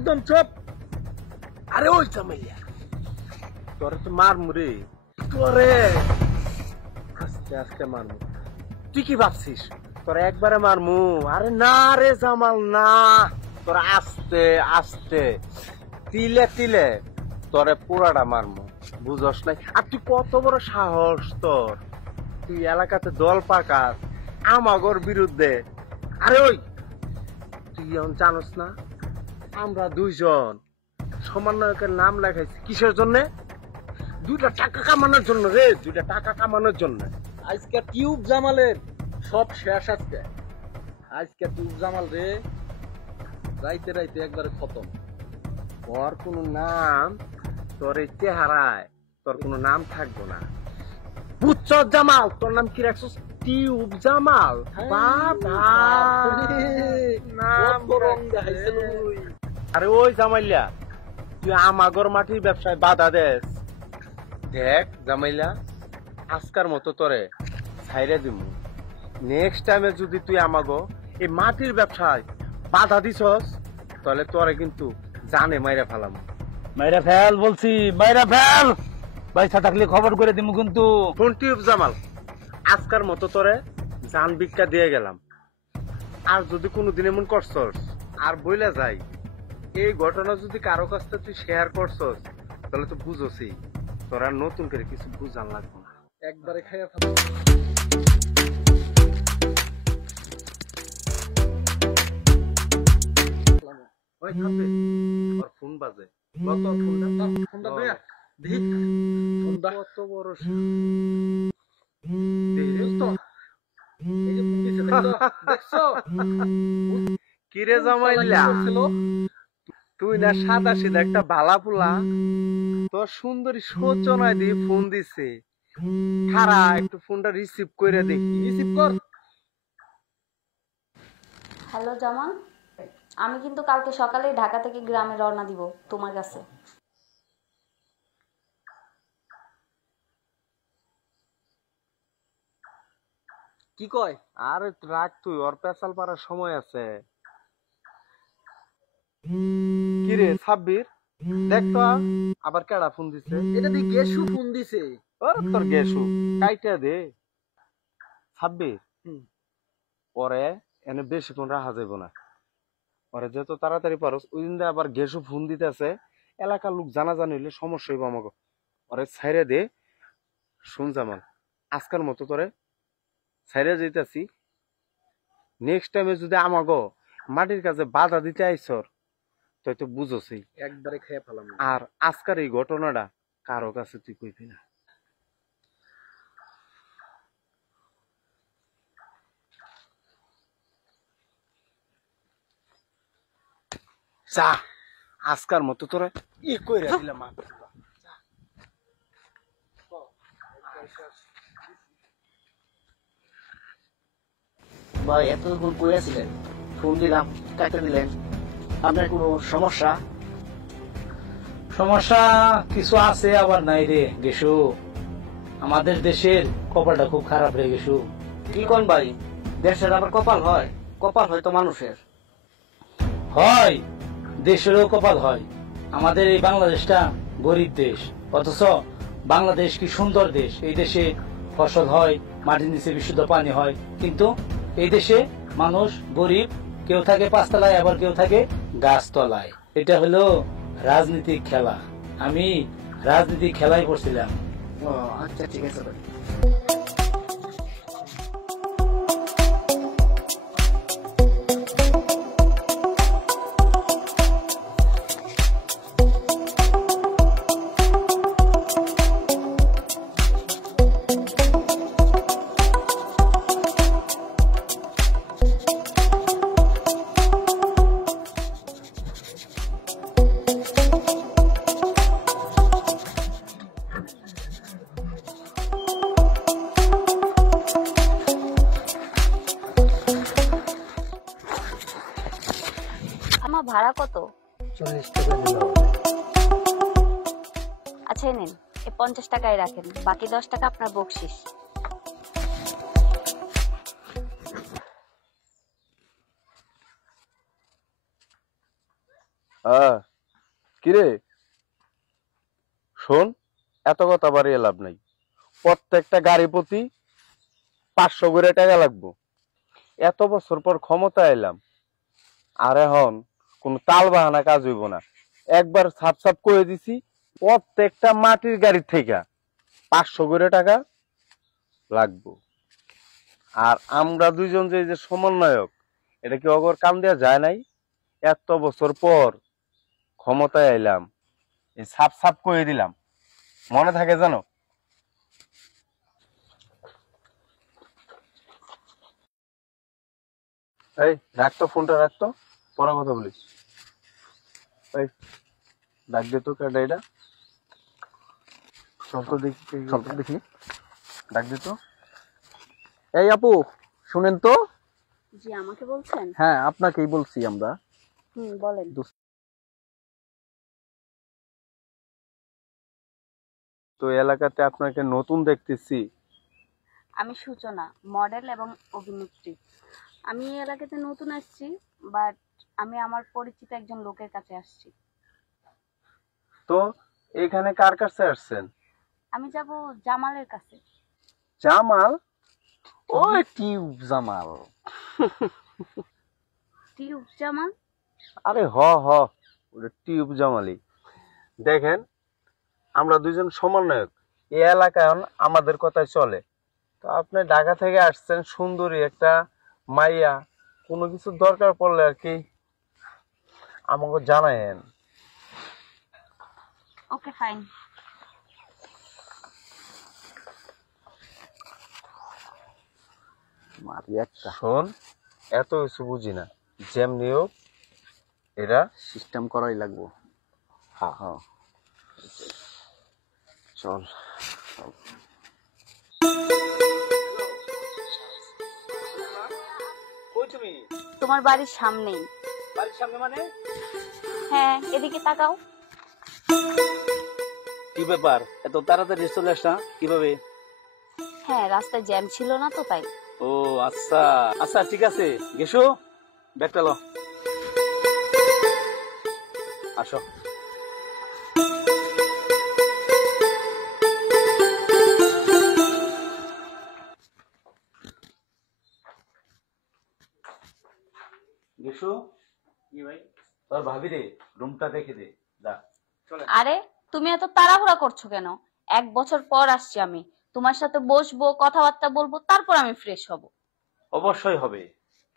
একদম চুপ। আরে ওই জামাইয়া তোরে তো মারমু রে, তোরে আস্তে আস্তে মারমু। তুই কি ভাবছিস তোরা একবারে মারমু? আরে না রে জামাল না, তোরা আস্তে আস্তে তিলে তিলে তোরে পুরাটা মারমু, বুঝস নাই? আর তুই কত বড় সাহস তোর, তুই এলাকাতে দল পাকাস আমাগর বিরুদ্ধে? আরে ওই তুই এখন জানোস না আমরা দুইজন সমন্বয়কের নাম লেখাইছি কিসের জন্য? 2টা টাকা কামানোর জন্য রে, 2টা টাকা কামানোর জন্য। আজকে টিউব জামালের সব শেষ। আজকে টিউব জামাল রে রাইতে রাইতে একবারে খতম। তোর কোনো নাম, তোর এই চেহারায় তোর কোনো নাম থাকবো না, বুঝছ জামাল? তোর নাম কি রাখছিস? টিউব জামাল। বাবা নাম আরে ওই জামাইলা তুই আমাগর মাটির ব্যবসায় বাধা দেস? দেখ জামাইলা, আজকার মতো তোরে ছাইরে দিমু। নেক্সট টাইমে যদি তুই আমাগো এই মাটির ব্যবসায় বাধা দিছস তাহলে তোরে কিন্তু জানে মাইরা ফেলাম। মাইরা ফেল বলছি, মাইরা ফেল। পয়সা থাকলে খবর করে দিমু কিন্তু। ফোন টিউব জামাল, আজকার মতো তোরে জান ভিক্ষা দিয়ে গেলাম। আর যদি কোনোদিন এমন করছস আর বইলা যাই এই ঘটনা যদি কারো কাছ থেকে তুই শেয়ার করছস তাহলে তো বুঝছই তোরা নতুন করে কিছু বুঝান লাগবে না, একবারে খাইয়া ফেল। ওই থামবে, ওর ফোন বাজে। কত ফোনটা দে দেখি ফোনটা কত বড় দেখছো? কিরে জামাইলা, তুই না সাদা সিধা একটা ভালা পোলা, তোর সুন্দরী সূচনায় দিয়ে ফোন দিছে। খারা একটু ফোনটা রিসিভ করে দেখি। রিসিভ কর। হ্যালো জামাল, আমি কিন্তু কালকে সকালে ঢাকা থেকে গ্রামে রওনা দিব তোমার কাছে। কি কয়? আরে রাখ তুই, ওর পেশাল পাড়ার সময় আছে। কিরে সাব্বির, দেখ তো আবার কেডা ফোন দিছে? এটা দিয়ে গেসু ফোন দিছে। ওর তোর গেছু কাইটা দে সাব্বির। পরে এনে বেশিক্ষণ রাখা যাইব না, পরে যত তাড়াতাড়ি পারস ওই দিন আবার গেছু ফোন দিতেছে, এলাকার লোক জানাজানি হইলে সমস্যা হইব আমাকে। ওরে ছাইরে দে। শুন জামাল, আজকাল মতো তোরে ছাইরে যাইতাছি। নেক্সট টাইমে যদি আমাগো মাটির কাছে বাধা দিতে আইসর তুই তো বুঝছই, একবারে খেয়ে ফেলাম। আর আজকার এই ঘটনাটা কারো কাছে তুই কইবি না। যা, আজকার মতো তোরা ই কইরা দিলাম। ভাই এতক্ষণ কই আছিলেন? ফোন দিলাম, কাটতে দিলেন। আপনার কোনো সমস্যা? সমস্যা কিছু আছে আবার নাই রে গেসু। আমাদের দেশের কপালটা খুব খারাপ রে গেসু। কি কোন ভাই, দেশের আবার কপাল হয়? কপাল হয় তো মানুষের। হয়, দেশেরও কপাল হয়। আমাদের এই বাংলাদেশটা গরিব দেশ, অথচ বাংলাদেশ কি সুন্দর দেশ। এই দেশে ফসল হয়, মাটির নিচে বিশুদ্ধ পানি হয়, কিন্তু এই দেশে মানুষ গরিব, কেউ থাকে পাঁচতলায় আবার কেউ থাকে গাছতলায়। এটা হলো রাজনীতিক খেলা। আমি রাজনীতিক খেলায় পড়ছিলাম। ও আচ্ছা, ঠিক আছে ভাই। আমার ভাড়া কত? 40 টাকা দিলাম। আচ্ছা নিন, এই 50 টাকায় রাখেন, বাকি 10 টাকা আপনার বকশিস। হ্যাঁ, কিরে শোন, এত কথা বাড়িয়ে লাভ নাই। প্রত্যেকটা গাড়ি প্রতি 500 করে টাকা লাগবো। এত বছর পর ক্ষমতা এলাম, আর এখন কোন তাল বাহানা কাজ হইব না। একবার সাপ সাপ করে দিছি, প্রত্যেকটা মাটির গাড়ির থেকে 500 করে টাকা লাগবো। আর আমরা দুইজন যে যে সমন্বয়ক, এটা কি অগর কাম দেওয়া যায় নাই? এত বছর পর ক্ষমতায় এলাম, এই সাপ সাপ করে দিলাম, মনে থাকে জানো? এই রাখতো, ফোনটা রাখতো, পরে কথা বলিস। এই ডাক দে তো, কেডা এটা? চল তো দেখি, চল তো দেখি। ডাক দে তো। এই আপু, শুনেন তো। জি, আমাকে বলছেন? হ্যাঁ, আপনাকেই বলছি আমরা। বলেন। তো এলাকাতে আপনাকে নতুন দেখতেছি। আমি সূচনা, মডেল এবং অভিনেত্রী। আমি এই এলাকাতে নতুন আসছি, বাট আমি আমার পরিচিত একজন লোকের কাছে আসছি। তো এখানে কার কাছে আসছেন? আমি যাব জামালের কাছে। জামাল? ওই টিউব জামাল। টিউব জামাল? আরে হ হ, ওটা টিউব জামালি। দেখেন, আমরা দুজন সমন্বয়ক, এই এলাকায় আমাদের কথাই চলে। তো আপনি ঢাকা থেকে আসছেন, সুন্দরী একটা মাইয়া, কোনো কিছু দরকার পড়লে আর কি আমাকে জানায়েন। ওকে, ফাইন। মারি একটা শোন, এত কিছু বুঝি না, যেমনি হোক এটা সিস্টেম করাই লাগবো। হ্যাঁ হ্যাঁ, চল। কই তুমি? তোমার বাড়ির সামনেই। বাড়ির সামনে মানে? হ্যাঁ, এদিকে তাকাও। কি ব্যাপার, এত তাড়াতাড়ি চলে আসা কিভাবে? হ্যাঁ, রাস্তায় জ্যাম ছিল না তো তাই। ও আচ্ছা আচ্ছা, ঠিক আছে, গেছো, ব্যাগটা লো, আসো। গেছো কি ভাই, তোর ভাবি রে রুমটা দেখে দে, যা। আরে, তুমি এত তাড়াহুড়া করছো কেন? 1 বছর পর আসছি আমি, তোমার সাথে বসবো, কথাবার্তা বলবো, তারপর আমি ফ্রেশ হব। অবশ্যই হবে,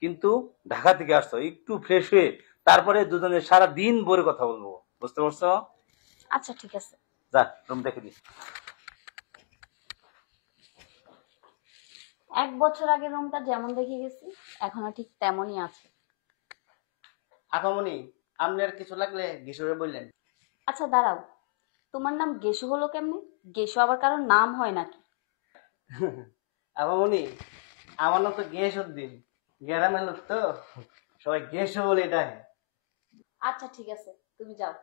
কিন্তু ঢাকা থেকে আসছো, একটু ফ্রেশ হয়ে তারপরে দুজনে সারা দিন ভরে কথা বলবো, বুঝতে পারছো? আচ্ছা, ঠিক আছে। যা, রুম দেখে দি। 1 বছর আগে রুমটা যেমন দেখে গেছি, এখনো ঠিক তেমনই আছে। আপামনি, আপনার কিছু লাগলে গিশোরে বললেন। আচ্ছা দাঁড়াও, তোমার নাম গেসু হলো কেমনে? গেসু আবার কারোর নাম হয় নাকি? আপামনি, আমার নাম তো গেসউদ্দিন, গ্রামের লোক তো, সবাই গেসো বলে ডাকে। আচ্ছা ঠিক আছে, তুমি যাও।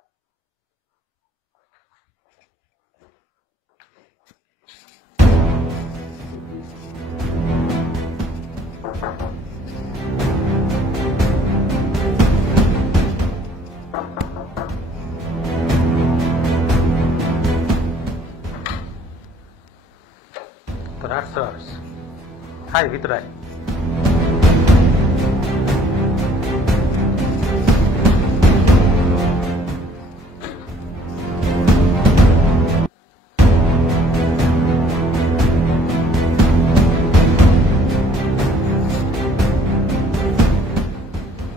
তোর আসছস, হাই ভিতরে আয়।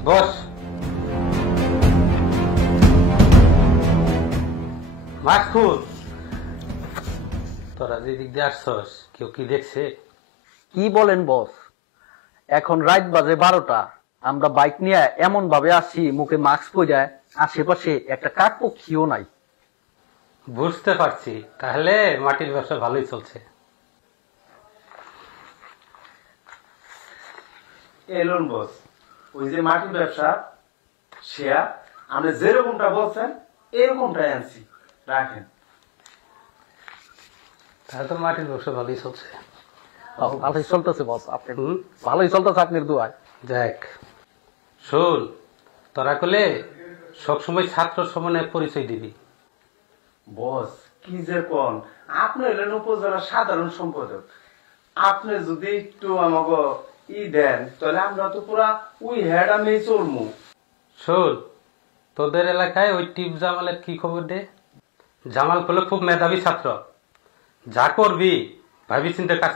বস, মাস্ক খুল। তোরা যেদিক দিয়ে আসছস, কেউ কি দেখছে? কি বলেন বস? এখন রাত বাজে 12টা, আমরা বাইক নিয়ে এমন ভাবে আসছি, মুখে মাস্ক পরে, আশেপাশে একটা কাকপক্ষীও নাই। বুঝতে পারছি, তাহলে মাটির ব্যবসা ভালোই চলছে। এলন বস, ওই যে মাটির ব্যবসা, শেয়া আপনি যেরকমটা বলছেন এরকমটাই আনছি, রাখেন। তাহলে তো মাটির ব্যবসা ভালোই চলছে। ভালোই চলতেছে বস, আপনি ভালোই চলতেছে আপনার দোয়ায়। দেখ শোন, তোরা করলে সবসময় ছাত্র সমানে পরিচয় দিবি। বস কি যে কোন, আপনি হলেন উপজেলার সাধারণ সম্পাদক, আপনি যদি একটু আমাকে দেন তাহলে আমরা তো পুরা ওই হেড আমি চলমু। শোন, তোদের এলাকায় ওই টিপ জামালের কি খবর দে। জামাল হলো খুব মেধাবী ছাত্র, যা করবি ভাবি চিন্তে কাজ